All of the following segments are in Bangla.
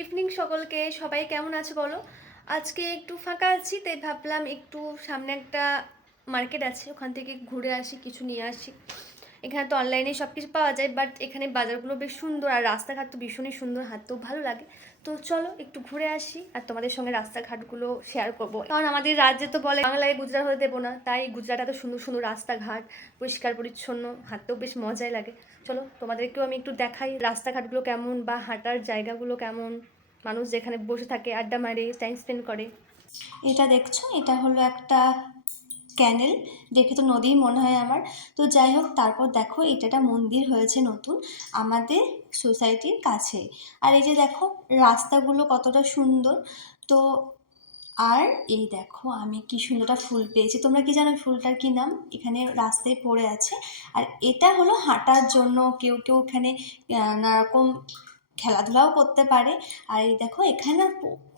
ইভিনিং সকলকে, সবাই কেমন আছে বলো। আজকে একটু ফাঁকা আছি, তাই ভাবলাম একটু সামনে একটা মার্কেট আছে, ওখান থেকে ঘুরে আসি, কিছু নিয়ে আসি। এখানে তো অনলাইনে সব কিছু পাওয়া যায়, বাট এখানে বাজারগুলো বেশ সুন্দর, আর রাস্তাঘাট তো ভীষণই সুন্দর, হাঁটতেও ভালো লাগে। তো চলো একটু ঘুরে আসি, আর তোমাদের সঙ্গে রাস্তাঘাটগুলো শেয়ার করবো। কারণ আমাদের রাজ্যে তো বলে বাংলায় গুজরাট হতে দেবো না, তাই গুজরাট এত সুন্দর সুন্দর রাস্তাঘাট, পরিষ্কার পরিচ্ছন্ন, হাঁটতেও বেশ মজাই লাগে। চলো তোমাদেরকেও আমি একটু দেখাই রাস্তাঘাটগুলো কেমন, বা হাঁটার জায়গাগুলো কেমন, মানুষ যেখানে বসে থাকে, আড্ডা মারে, টাইম স্পেন্ড করে। এটা দেখছো, এটা হলো একটা ক্যানেল। দেখে তো নদীই মনে হয় আমার। তো যাই হোক, তারপর দেখো এটা একটা মন্দির হয়েছে নতুন আমাদের সোসাইটির কাছে। আর এই যে দেখো রাস্তাগুলো কতটা সুন্দর। তো আর এই দেখো আমি কি সুন্দর একটা ফুল পেয়েছি। তোমরা কি জানো ফুলটার কি নাম? এখানে রাস্তায় পড়ে আছে। আর এটা হলো হাঁটার জন্য, কেউ কেউ এখানে নানারকম খেলাধুলাও করতে পারে। আর এই দেখো এখানে না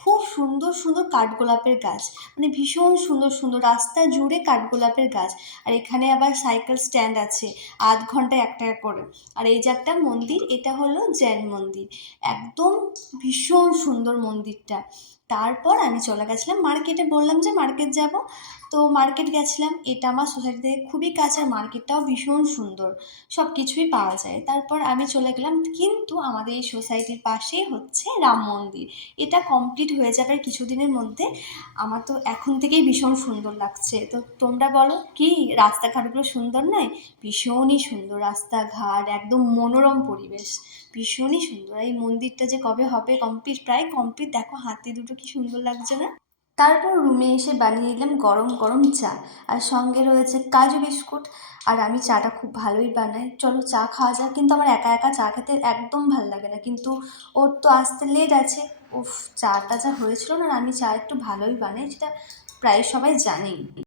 খুব সুন্দর সুন্দর কাঠগোলাপের গাছ, মানে ভীষণ সুন্দর সুন্দর রাস্তা জুড়ে কাঠগোলাপের গাছ। আর এখানে আবার সাইকেল স্ট্যান্ড আছে, আধ ঘন্টায় এক টাকা করে। আর এই যে একটা মন্দির, এটা হলো জৈন মন্দির, একদম ভীষণ সুন্দর মন্দিরটা। তারপর আমি চলে গেছিলাম মার্কেটে, বললাম যে মার্কেট যাব। তো মার্কেট গেছিলাম, এটা আমার সোসাইটি থেকে খুবই কাছে, আর মার্কেটটাও ভীষণ সুন্দর, সব কিছুই পাওয়া যায়। তারপর আমি চলে গেলাম, কিন্তু আমাদের এই সোসাইটির পাশেই হচ্ছে রাম মন্দির। এটা কমপ্লিট হয়ে যাবে আর কিছুদিনের মধ্যে। আমার তো এখন থেকেই ভীষণ সুন্দর লাগছে। তো তোমরা বলো কি, রাস্তাঘাটগুলো সুন্দর নয়? ভীষণই সুন্দর রাস্তাঘাট, একদম মনোরম পরিবেশ, ভীষণই সুন্দর। এই মন্দিরটা যে কবে হবে কমপ্লিট, প্রায় কমপ্লিট। দেখো হাতি দুটো কি সুন্দর লাগছে না? তারপর রুমে এসে বানিয়ে নিলাম গরম গরম চা, আর সঙ্গে রয়েছে কাজু বিস্কুট। আর আমি চাটা খুব ভালোই বানাই, চলো চা খাওয়া যাক। কিন্তু আমার একা একা চা খেতে একদম ভালো লাগে না, কিন্তু ওর তো আসতে লেট আছে। উফ, চাটা যা হয়েছিল না, আর আমি চা একটু ভালোই বানাই, সেটা প্রায় সবাই জানেই।